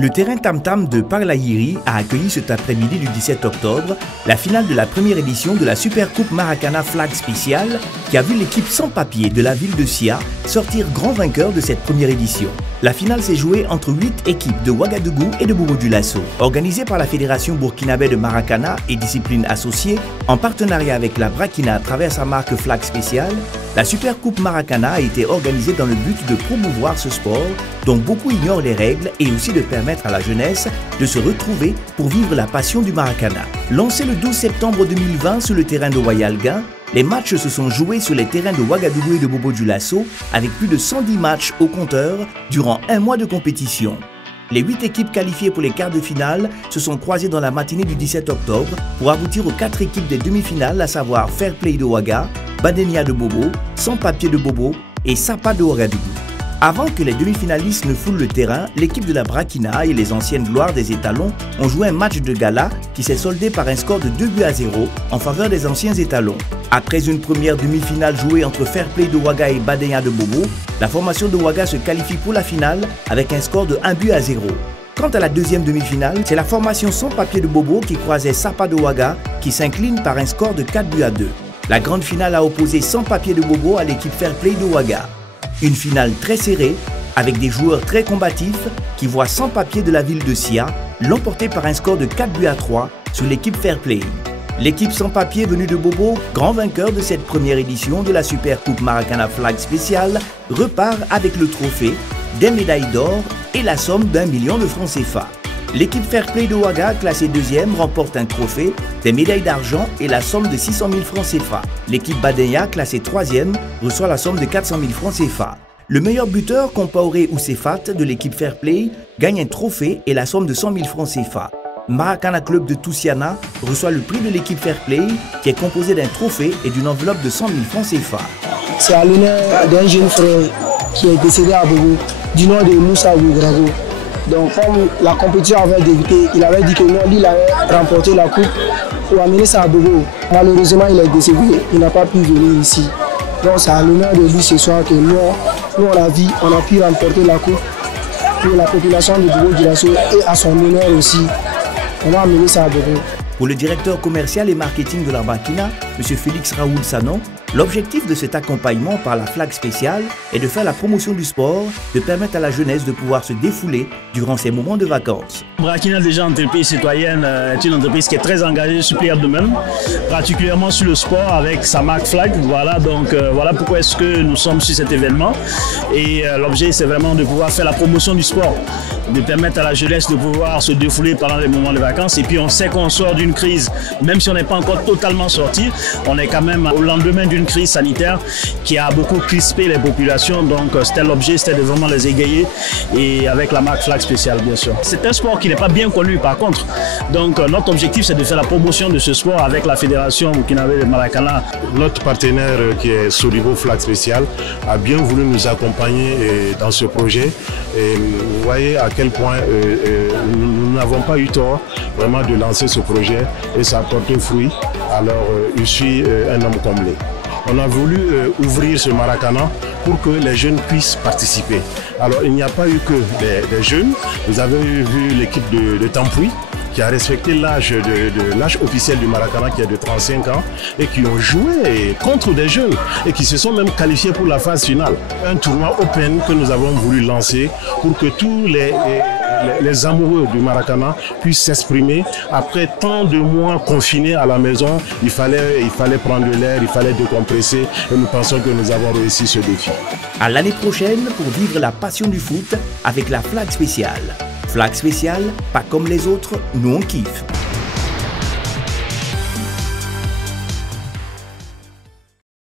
Le terrain Tam-Tam de Parlayiri a accueilli cet après-midi du 17 octobre la finale de la première édition de la Super Coupe Maracana Flag Spécial qui a vu l'équipe sans papier de la ville de Sia sortir grand vainqueur de cette première édition. La finale s'est jouée entre 8 équipes de Ouagadougou et de Bobo-Dioulasso. Organisée par la Fédération burkinabé de Maracana et disciplines associées, en partenariat avec la Brakina à travers sa marque Flag Spécial, la Super Coupe Maracana a été organisée dans le but de promouvoir ce sport dont beaucoup ignorent les règles et aussi de permettre à la jeunesse de se retrouver pour vivre la passion du Maracana. Lancé le 12 septembre 2020 sur le terrain de Wayalga, les matchs se sont joués sur les terrains de Ouagadougou et de Bobo-Dioulasso avec plus de 110 matchs au compteur durant un mois de compétition. Les 8 équipes qualifiées pour les quarts de finale se sont croisées dans la matinée du 17 octobre pour aboutir aux 4 équipes des demi-finales, à savoir Fair Play de Ouaga, Badenia de Bobo, Sans Papier de Bobo et Sapa de Ouagadougou. Avant que les demi-finalistes ne foulent le terrain, l'équipe de la Brakina et les anciennes gloires des étalons ont joué un match de gala qui s'est soldé par un score de 2-0 en faveur des anciens étalons. Après une première demi-finale jouée entre Fair Play de Ouaga et Badenia de Bobo, la formation de Ouaga se qualifie pour la finale avec un score de 1-0. Quant à la deuxième demi-finale, c'est la formation Sans Papier de Bobo qui croisait Sapa de Ouaga qui s'incline par un score de 4-2. La grande finale a opposé Sans Papier de Bobo à l'équipe Fair Play de Ouaga. Une finale très serrée, avec des joueurs très combatifs qui voient Sans Papier de la ville de Sia l'emporter par un score de 4-3 sur l'équipe Fair Play. L'équipe Sans Papier venue de Bobo, grand vainqueur de cette première édition de la Super Coupe Maracana Flag Spécial, repart avec le trophée, des médailles d'or et la somme d'1 million de francs CFA. L'équipe Fair Play de Ouaga, classée deuxième, remporte un trophée, des médailles d'argent et la somme de 600 000 francs CFA. L'équipe Badenia, classée troisième, reçoit la somme de 400 000 francs CFA. Le meilleur buteur, Compaoré Oussefat, de l'équipe Fair Play, gagne un trophée et la somme de 100 000 francs CFA. Maracana Club de Toussiana reçoit le prix de l'équipe Fair Play, qui est composé d'un trophée et d'une enveloppe de 100 000 francs CFA. C'est à l'honneur d'un jeune frère qui est décédé à Bobo, du nom de Moussa Ouedrago. Donc comme la compétition avait débuté, il avait dit que non, lui il avait remporté la coupe pour amener ça à Bobo. Malheureusement il est décédé, il n'a pas pu venir ici. Donc c'est à l'honneur de lui ce soir que nous on a pu remporter la coupe pour la population de Bobo-Dioulasso et à son honneur aussi. On va amener ça à Bobo. Pour le directeur commercial et marketing de la Brakina, M. Félix Raoul Sanon, l'objectif de cet accompagnement par la Flag Spéciale est de faire la promotion du sport, de permettre à la jeunesse de pouvoir se défouler durant ces moments de vacances. Brakina, déjà entreprise citoyenne, est une entreprise qui est très engagée sur plusieurs domaines, particulièrement sur le sport avec sa marque Flag. Voilà, donc voilà pourquoi est-ce que nous sommes sur cet événement. Et l'objet, c'est vraiment de pouvoir faire la promotion du sport, de permettre à la jeunesse de pouvoir se défouler pendant les moments de vacances. Et puis on sait qu'on sort d'une crise, même si on n'est pas encore totalement sorti, on est quand même au lendemain d'une crise sanitaire qui a beaucoup crispé les populations. Donc c'était l'objet, c'était de vraiment les égayer, et avec la marque Flag Spéciale bien sûr. C'est un sport qui n'est pas bien connu par contre. Donc notre objectif c'est de faire la promotion de ce sport avec la fédération burkinabé de Maracana. Notre partenaire qui est Solivo Flag Spécial a bien voulu nous accompagner dans ce projet. Et vous voyez à quel point nous n'avons pas eu tort vraiment de lancer ce projet et ça a porté fruit. Alors je suis un homme comblé. On a voulu ouvrir ce Maracana pour que les jeunes puissent participer. Alors il n'y a pas eu que des jeunes. Vous avez vu l'équipe de Tampoui qui a respecté l'âge officiel du Maracana qui est de 35 ans et qui ont joué contre des jeunes et qui se sont même qualifiés pour la phase finale. Un tournoi open que nous avons voulu lancer pour que tous les amoureux du Maracana puissent s'exprimer. Après tant de mois confinés à la maison, il fallait prendre de l'air, il fallait décompresser et nous pensons que nous avons réussi ce défi. À l'année prochaine pour vivre la passion du foot avec la Flag Spéciale. Flag Spéciale, pas comme les autres, nous on kiffe.